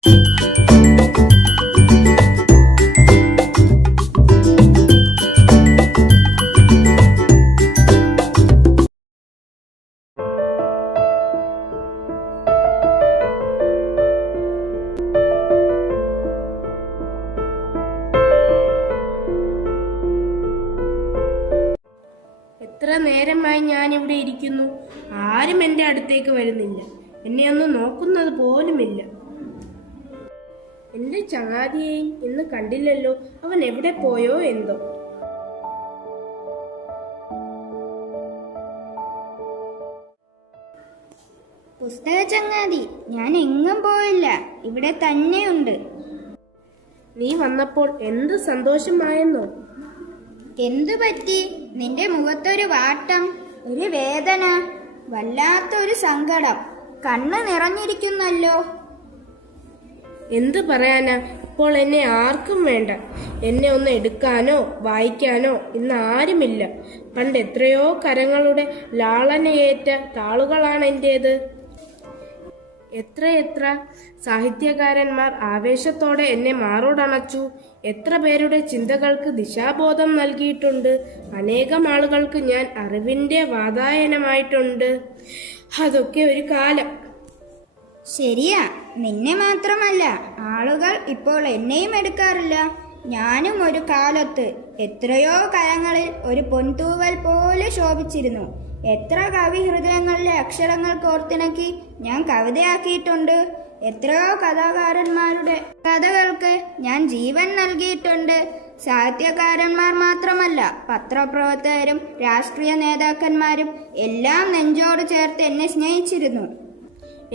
എത്ര നേരമായി ഞാനിവിടെ ഇരിക്കുന്നു. ആരും എൻ്റെ അടുത്തേക്ക് വരുന്നില്ല. എന്നെ ഒന്ന് നോക്കുന്നത് പോലുമില്ല. എൻ്റെ ചങ്ങാതിയെയും ഇന്ന് കണ്ടില്ലല്ലോ. അവൻ എവിടെ പോയോ എന്തോ. പുസ്തക ചങ്ങാതി, ഞാൻ എങ്ങും പോയില്ല, ഇവിടെ തന്നെയുണ്ട്. നീ വന്നപ്പോൾ എന്ത് സന്തോഷമായെന്നോ. എന്തു പറ്റി? നിന്റെ മുഖത്തൊരു വാട്ടം, ഒരു വേദന, വല്ലാത്തൊരു സങ്കടം. കണ്ണ് നിറഞ്ഞിരിക്കുന്നല്ലോ. എന്ത് പറയാനാ, ഇപ്പോൾ എന്നെ ആർക്കും വേണ്ട. എന്നെ ഒന്ന് എടുക്കാനോ വായിക്കാനോ ഇന്ന് ആരുമില്ല. പണ്ട് എത്രയോ കരങ്ങളുടെ ലാളനയേറ്റ താളുകളാണ് എൻ്റേത്. എത്ര സാഹിത്യകാരന്മാർ ആവേശത്തോടെ എന്നെ മാറോടണച്ചു. എത്ര പേരുടെ ചിന്തകൾക്ക് ദിശാബോധം നൽകിയിട്ടുണ്ട്. അനേകം ആളുകൾക്ക് ഞാൻ അറിവിൻ്റെ വാതായനമായിട്ടുണ്ട്. അതൊക്കെ ഒരു കാലം. ശരിയാ, നിന്നെ മാത്രമല്ല, ആളുകൾ ഇപ്പോൾ എന്നെയും എടുക്കാറില്ല. ഞാനും ഒരു കാലത്ത് എത്രയോ കരങ്ങളിൽ ഒരു പൊൻതൂവൽ പോലെ ശോഭിച്ചിരുന്നു. എത്ര കവി ഹൃദയങ്ങളിലെ അക്ഷരങ്ങൾ കോർത്തിണക്കി ഞാൻ കവിതയാക്കിയിട്ടുണ്ട്. എത്രയോ കഥാകാരന്മാരുടെ കഥകൾക്ക് ഞാൻ ജീവൻ നൽകിയിട്ടുണ്ട്. സാഹിത്യകാരന്മാർ മാത്രമല്ല, പത്രപ്രവർത്തകരും രാഷ്ട്രീയ നേതാക്കന്മാരും എല്ലാം നെഞ്ചോട് ചേർത്ത് എന്നെ സ്നേഹിച്ചിരുന്നു.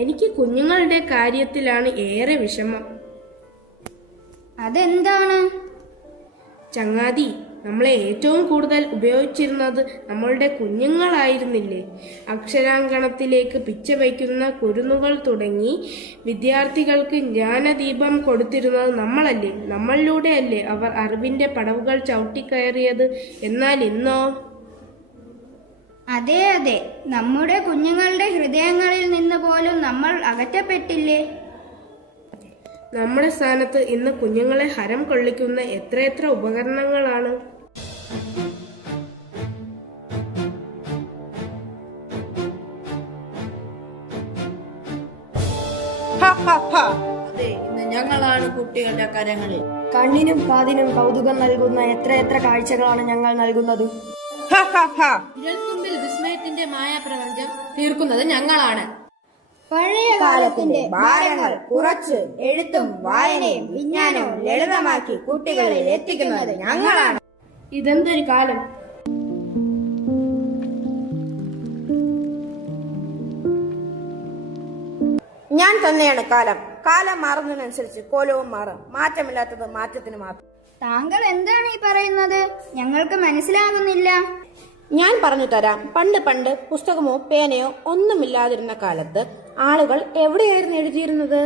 എനിക്ക് കുഞ്ഞുങ്ങളുടെ കാര്യത്തിലാണ് ഏറെ വിഷമം. അതെന്താണ്? ചങ്ങാതി, നമ്മളെ ഏറ്റവും കൂടുതൽ ഉപയോഗിച്ചിരുന്നത് നമ്മളുടെ കുഞ്ഞുങ്ങളായിരുന്നില്ലേ? അക്ഷരാങ്കണത്തിലേക്ക് പിച്ച വയ്ക്കുന്ന കുരുന്നുകൾ തുടങ്ങി വിദ്യാർത്ഥികൾക്ക് ജ്ഞാനദീപം കൊടുത്തിരുന്നത് നമ്മളല്ലേ? നമ്മളിലൂടെയല്ലേ അവർ അറിവിന്റെ പടവുകൾ ചവിട്ടിക്കയറിയത്? എന്നാൽ ഇന്നോ? അതെ അതെ, നമ്മുടെ കുഞ്ഞുങ്ങളുടെ ഹൃദയങ്ങളിൽ നിന്ന് പോലും നമ്മൾ അകറ്റപ്പെട്ടില്ലേ? നമ്മുടെ സ്ഥാനത്ത് ഇന്ന് കുഞ്ഞുങ്ങളെ ഹരം കൊള്ളിക്കുന്ന എത്രയെത്ര ഉപകരണങ്ങളാണ്. അതെ, ഇന്ന് ഞങ്ങളാണ് കുട്ടികളുടെ കരങ്ങളിൽ. കണ്ണിനും കാതിനും കൗതുകം നൽകുന്ന എത്രയെത്ര കാഴ്ചകളാണ് ഞങ്ങൾ നൽകുന്നത്. വിരൽത്തുമ്പിൽ വിസ്മയത്തിന്റെ മായാപ്രപഞ്ചം തീർക്കുന്നത് ഞങ്ങളാണ്. പഴയ കാലത്തിന്റെ ഭാരങ്ങൾ കുറച്ച് എഴുത്തും വായനയും വിജ്ഞാനവും ലളിതമാക്കി കുട്ടികളിൽ എത്തിക്കുന്നത് ഞങ്ങളാണ്. ഇതെന്തൊരു കാലം! ഞാൻ തന്നെയാണ് കാലം. കാലം മാറുന്നതിനനുസരിച്ച് കോലവും മാറും. മാറ്റമില്ലാത്തത് മാറ്റത്തിന് മാത്രം. താങ്കൾ എന്താണ് ഈ പറയുന്നത്? ഞങ്ങൾക്ക് മനസ്സിലാകുന്നില്ല. ഞാൻ പറഞ്ഞു തരാം. പണ്ട് പുസ്തകമോ പേനയോ ഒന്നുമില്ലാതിരുന്ന കാലത്ത് ആളുകൾ എവിടെയായിരുന്നു എഴുതിയിരുന്നത്?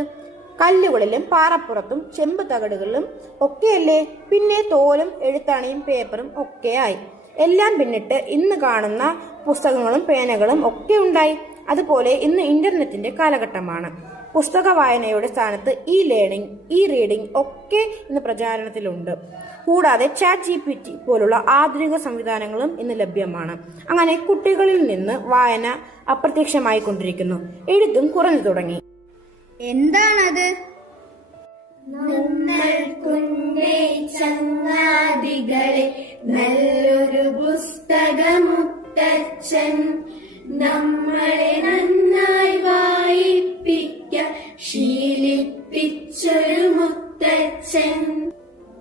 കല്ലുകളിലും പാറപ്പുറത്തും ചെമ്പ് തകടുകളിലും ഒക്കെയല്ലേ. പിന്നെ തോലും എഴുത്താണിയും പേപ്പറും ഒക്കെ ആയി. എല്ലാം പിന്നിട്ട് ഇന്ന് കാണുന്ന പുസ്തകങ്ങളും പേനകളും ഒക്കെ ഉണ്ടായി. അതുപോലെ ഇന്ന് ഇന്റർനെറ്റിന്റെ കാലഘട്ടമാണ്. പുസ്തക വായനയുടെ സ്ഥാനത്ത് ലേണിംഗ്, റീഡിംഗ് ഒക്കെ ഇന്ന് പ്രചാരണത്തിലുണ്ട്. കൂടാതെ ChatGPT പോലുള്ള ആധുനിക സംവിധാനങ്ങളും ഇന്ന് ലഭ്യമാണ്. അങ്ങനെ കുട്ടികളിൽ നിന്ന് വായന അപ്രത്യക്ഷമായി കൊണ്ടിരിക്കുന്നു. എഴുത്തും കുറഞ്ഞു തുടങ്ങി. എന്താണത്? ചങ്ങാതികളെ, നല്ലൊരു പുസ്തകമുത്തച്ഛൻ നമ്മളെ നന്നായി വായിപ്പിക്കാൻ ശീലിപ്പിച്ചൊരു മുത്തച്ഛൻ.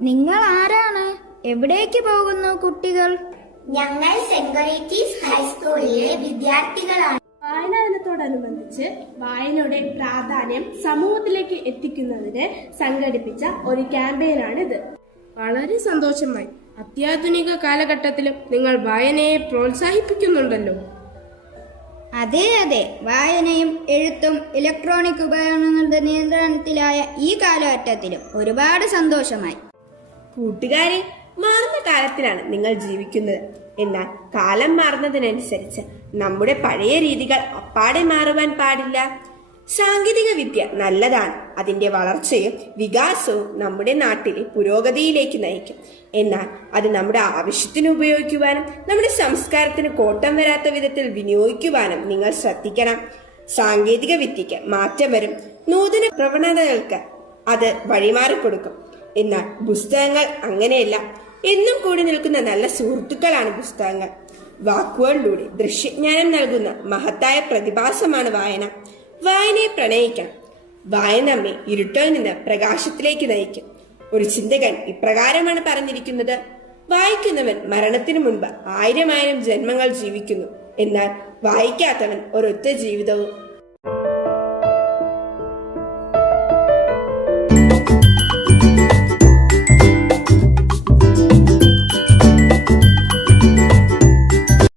നിങ്ങൾ ആരാണ്? എവിടേക്ക് പോകുന്നു കുട്ടികൾ? ഞങ്ങൾ സെന്റ് ഗ്രീറ്റീസ് ഹൈസ്കൂളിലെ വിദ്യാർത്ഥികളാണ്. വായനാ ദിനത്തോടനുബന്ധിച്ച് വായനയുടെ പ്രാധാന്യം സമൂഹത്തിലേക്ക് എത്തിക്കുന്നതിന് സംഘടിപ്പിച്ച ഒരു ക്യാമ്പയിനാണിത്. വളരെ സന്തോഷമായി. അത്യാധുനിക കാലഘട്ടത്തിലും നിങ്ങൾ വായനയെ പ്രോത്സാഹിപ്പിക്കുന്നുണ്ടല്ലോ. അതെ അതെ, വായനയും എഴുത്തും ഇലക്ട്രോണിക് ഉപകരണങ്ങളുടെ നിയന്ത്രണത്തിലായ ഈ കാലഘട്ടത്തിലും ഒരുപാട് സന്തോഷമായി. കൂട്ടുകാരെ, മാറുന്ന കാലത്തിലാണ് നിങ്ങൾ ജീവിക്കുന്നത്. എന്നാൽ കാലം മാറുന്നതിനനുസരിച്ച് നമ്മുടെ പഴയ രീതികൾ അപ്പാടെ മാറുവാൻ പാടില്ല. സാങ്കേതിക വിദ്യ നല്ലതാണ്. അതിന്റെ വളർച്ചയും വികാസവും നമ്മുടെ നാട്ടിലെ പുരോഗതിയിലേക്ക് നയിക്കും. എന്നാൽ അത് നമ്മുടെ ആവശ്യത്തിന് ഉപയോഗിക്കുവാനും നമ്മുടെ സംസ്കാരത്തിന് കോട്ടം വരാത്ത വിധത്തിൽ വിനിയോഗിക്കുവാനും നിങ്ങൾ ശ്രദ്ധിക്കണം. സാങ്കേതിക വിദ്യയ്ക്ക് മാറ്റം വരും, നൂതന പ്രവണതകൾക്ക് അത് വഴിമാറിക്കൊടുക്കും. എന്നാൽ പുസ്തകങ്ങൾ അങ്ങനെയല്ല. എന്നും കൂടി നിൽക്കുന്ന നല്ല സുഹൃത്തുക്കളാണ് പുസ്തകങ്ങൾ. വാക്കുകളിലൂടെ ദൃശ്യജ്ഞാനം നൽകുന്ന മഹത്തായ പ്രതിഭാസമാണ് വായന. വായനയെ പ്രണയിക്കണം. വായന നമ്മെ ഇരുട്ടിൽ നിന്ന് പ്രകാശത്തിലേക്ക് നയിക്കും. ഒരു ചിന്തകൻ ഇപ്രകാരമാണ് പറഞ്ഞിരിക്കുന്നത്: വായിക്കുന്നവൻ മരണത്തിനു മുൻപ് 1000 ജന്മങ്ങൾ ജീവിക്കുന്നു, എന്നാൽ വായിക്കാത്തവൻ ഒരൊറ്റ ജീവിതവും